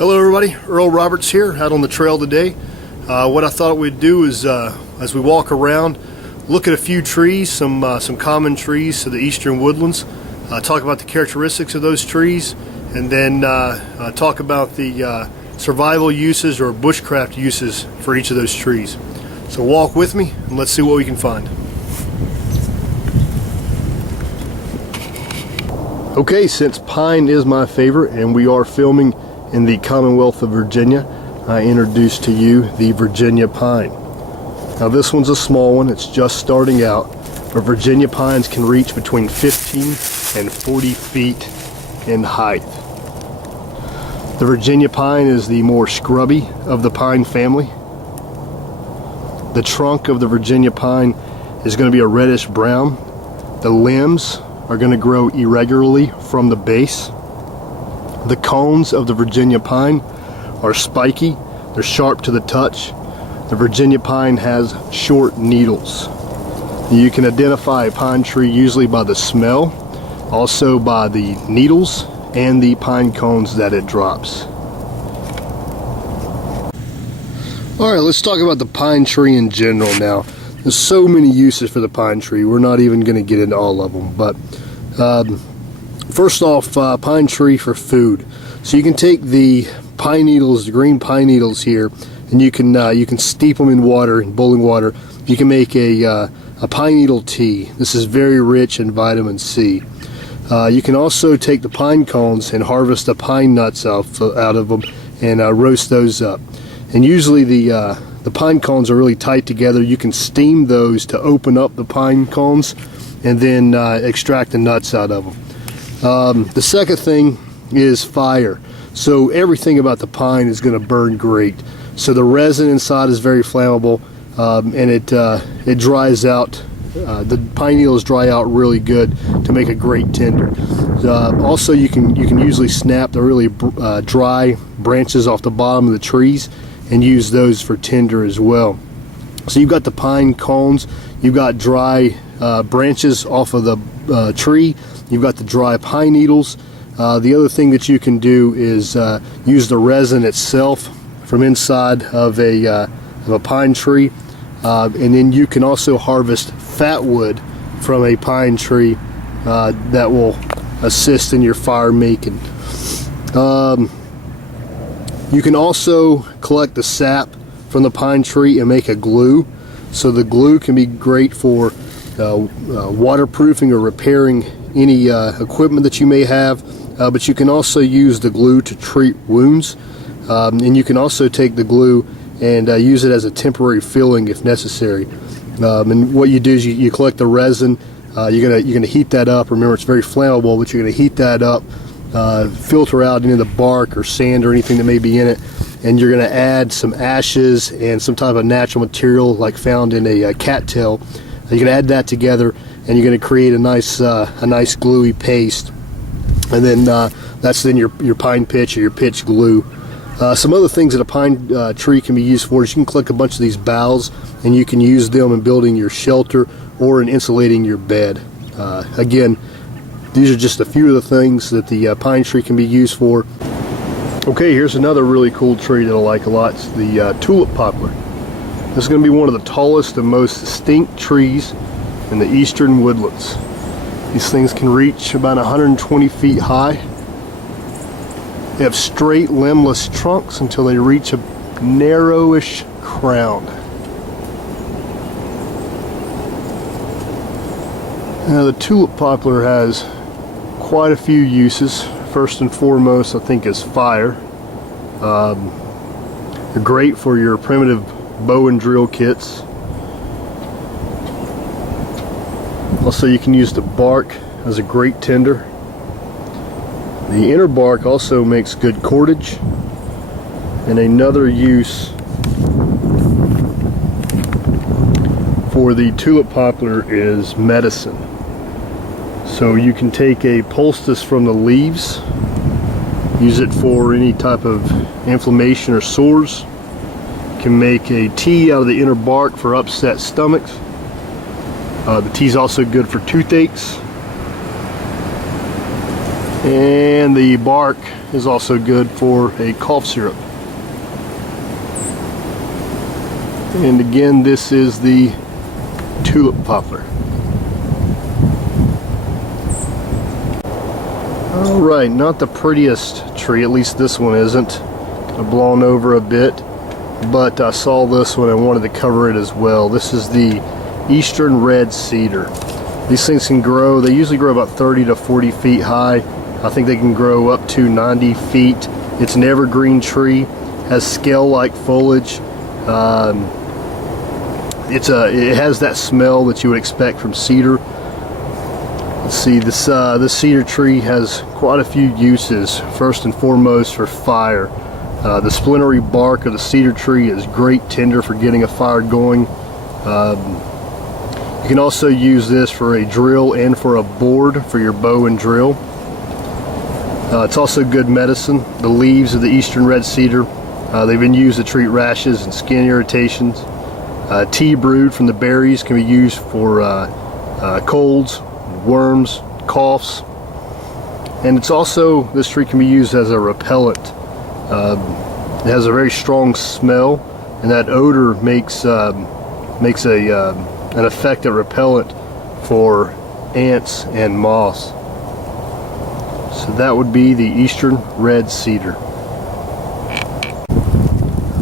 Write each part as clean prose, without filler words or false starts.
Hello everybody, Earl Roberts here, out on the trail today. What I thought we'd do is, as we walk around, look at a few trees, some common trees to the Eastern Woodlands, talk about the characteristics of those trees, and then talk about the survival uses or bushcraft uses for each of those trees. So walk with me and let's see what we can find. Okay, since pine is my favorite and we are filming in the Commonwealth of Virginia, I introduced to you the Virginia pine. Now this one's a small one, it's just starting out, but Virginia pines can reach between 15 and 40 feet in height. The Virginia pine is the more scrubby of the pine family. The trunk of the Virginia pine is going to be a reddish brown. The limbs are going to grow irregularly from the base. The cones of the Virginia pine are spiky, they're sharp to the touch. The Virginia pine has short needles. You can identify a pine tree usually by the smell, also by the needles and the pine cones that it drops. Alright, let's talk about the pine tree in general now. There's so many uses for the pine tree, we're not even going to get into all of them, but first off, pine tree for food. So you can take the pine needles, the green pine needles here, and you can steep them in water, in boiling water. You can make a pine needle tea. This is very rich in vitamin C. You can also take the pine cones and harvest the pine nuts out of them and roast those up. And usually the pine cones are really tight together. You can steam those to open up the pine cones and then extract the nuts out of them. The second thing is fire. So everything about the pine is going to burn great. So the resin inside is very flammable, and it dries out. The pine needles dry out really good to make a great tinder. Also, you can usually snap the really dry branches off the bottom of the trees and use those for tinder as well. So you've got the pine cones, you've got dry branches off of the tree, you've got the dry pine needles. The other thing that you can do is use the resin itself from inside of a pine tree, and then you can also harvest fat wood from a pine tree that will assist in your fire making. You can also collect the sap from the pine tree and make a glue. So the glue can be great for waterproofing or repairing any equipment that you may have, but you can also use the glue to treat wounds, and you can also take the glue and use it as a temporary filling if necessary. And what you do is you collect the resin. You're gonna heat that up. Remember, it's very flammable, but you're gonna heat that up, filter out any of the bark or sand or anything that may be in it, and you're gonna add some ashes and some type of natural material like found in a cattail. You're gonna add that together, and you're gonna create a nice gluey paste. And then that's then your pine pitch or your pitch glue. Some other things that a pine tree can be used for is you can collect a bunch of these boughs and you can use them in building your shelter or in insulating your bed. Again, these are just a few of the things that the pine tree can be used for. Okay, here's another really cool tree that I like a lot. It's the tulip poplar. This is going to be one of the tallest and most distinct trees in the Eastern Woodlands. These things can reach about 120 feet high. They have straight limbless trunks until they reach a narrowish crown. Now the tulip poplar has quite a few uses. First and foremost, I think, is fire. They're great for your primitive bow and drill kits. Also, you can use the bark as a great tinder. The inner bark also makes good cordage. And another use for the tulip poplar is medicine. So you can take a poultice from the leaves, use it for any type of inflammation or sores. You can make a tea out of the inner bark for upset stomachs. The tea is also good for toothaches. And the bark is also good for a cough syrup. And again, this is the tulip poplar. Alright, not the prettiest tree, at least this one isn't. I've blown over a bit, but I saw this one and wanted to cover it as well. This is the Eastern red cedar. These things can grow, they usually grow about 30 to 40 feet high. I think they can grow up to 90 feet. It's an evergreen tree, has scale-like foliage. It has that smell that you would expect from cedar. Let's see, this cedar tree has quite a few uses. First and foremost, for fire. The splintery bark of the cedar tree is great tinder for getting a fire going. You can also use this for a drill and for a board for your bow and drill. It's also good medicine. The leaves of the Eastern red cedar, they've been used to treat rashes and skin irritations. Tea brewed from the berries can be used for colds, worms, coughs. And it's also, this tree can be used as a repellent. It has a very strong smell, and that odor makes an effective repellent for ants and moths. So that would be the Eastern red cedar.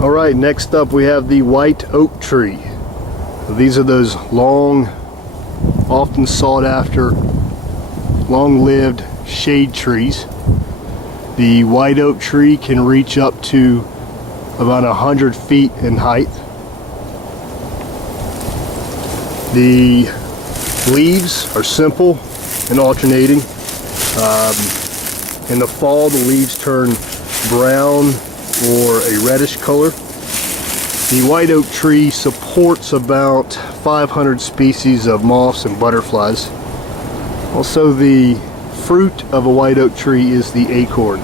Alright, next up we have the white oak tree. These are those long, often sought after, long-lived shade trees. The white oak tree can reach up to about 100 feet in height. The leaves are simple and alternating. In the fall, the leaves turn brown or a reddish color. The white oak tree supports about 500 species of moths and butterflies. Also, the fruit of a white oak tree is the acorn.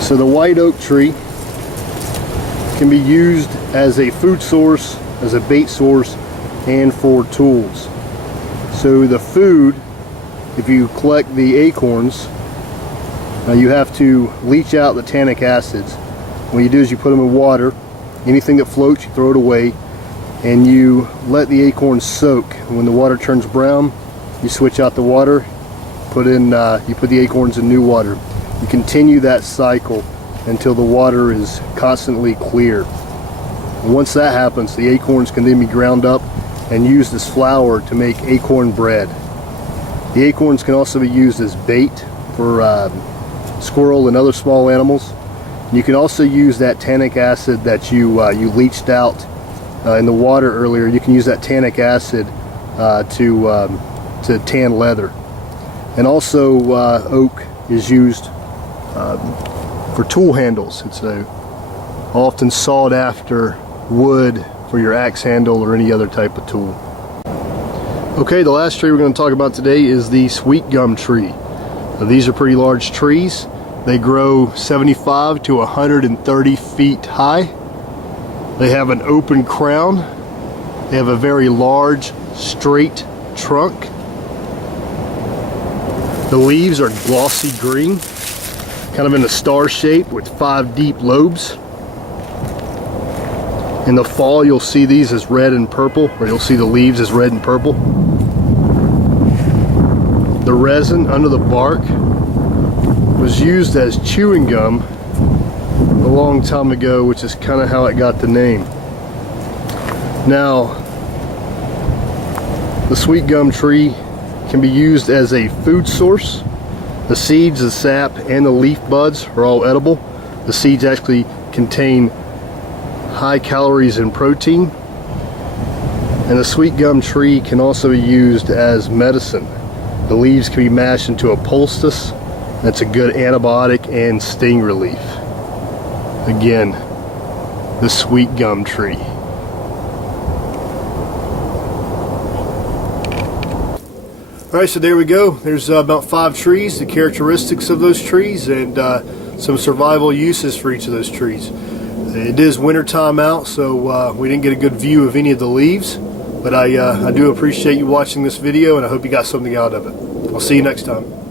So the white oak tree can be used as a food source, as a bait source, and for tools. So the food, if you collect the acorns, you have to leach out the tannic acids. What you do is you put them in water. Anything that floats, you throw it away, and you let the acorns soak. And when the water turns brown, you switch out the water, you put the acorns in new water. You continue that cycle until the water is constantly clear. And once that happens, the acorns can then be ground up and used as flour to make acorn bread. The acorns can also be used as bait for squirrel and other small animals. You can also use that tannic acid that you leached out in the water earlier. You can use that tannic acid to tan leather. And also oak is used for tool handles. It's a often sought after wood for your axe handle or any other type of tool. Okay, the last tree we're going to talk about today is the sweet gum tree. Now, these are pretty large trees. They grow 75 to 130 feet high. They have an open crown. They have a very large, straight trunk. The leaves are glossy green, kind of in a star shape with 5 deep lobes. In the fall, you'll see these as red and purple, or you'll see the leaves as red and purple. The resin under the bark was used as chewing gum a long time ago, which is kind of how it got the name. Now, the sweet gum tree can be used as a food source. The seeds, the sap, and the leaf buds are all edible. The seeds actually contain high calories and protein. And the sweet gum tree can also be used as medicine. The leaves can be mashed into a poultice. That's a good antibiotic and sting relief. Again, the sweet gum tree. Alright, so there we go. There's about 5 trees, the characteristics of those trees, and some survival uses for each of those trees. It is winter time out, so we didn't get a good view of any of the leaves, but I do appreciate you watching this video, and I hope you got something out of it. I'll see you next time.